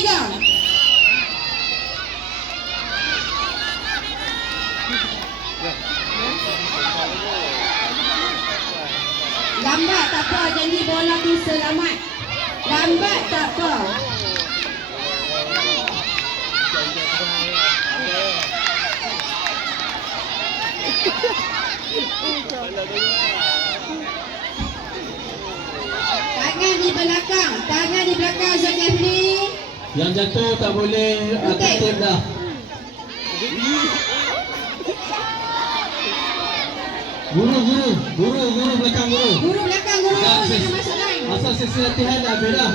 tiga. Lambat tak apa, janji bola tu selamat. Lambat tak apa. Tangan di belakang, tangan di belakang Zulkifli. Yang jatuh tak boleh aktif dah. Guru belakang guru. Guru belakang guru, Dah, jangan masuk line. asal sesi latihan dah beda.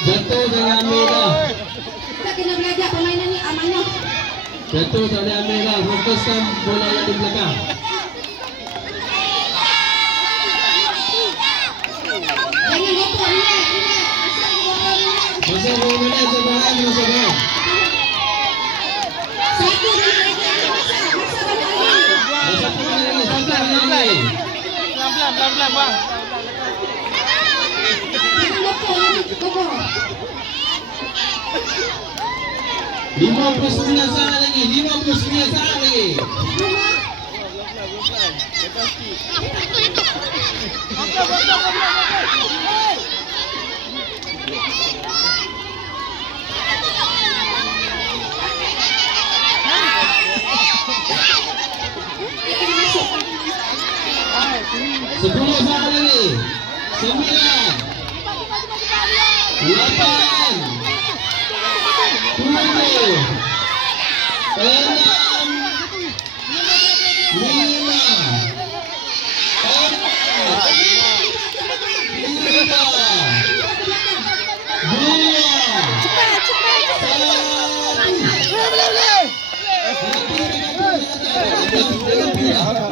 Jatuh jangan ambil dah. Kita kena belajar permainan ni amanah. Jatuh tak boleh ambil dah. Fokuskan bola yang di belakang. Jangan gopor, relax. Asal gopor, relax. Masa 2 minit sebenarnya ni masa berapa? Satu minit lagi, masa banyak lagi. Masa 1 minit lagi. Pelan-pelan lagi. Pelan-pelan bang. Jangan gopor. 59 saat lagi. 59 saat lagi. Sepuluh saat lagi. 9 8 7 6 5 4 3 2 1.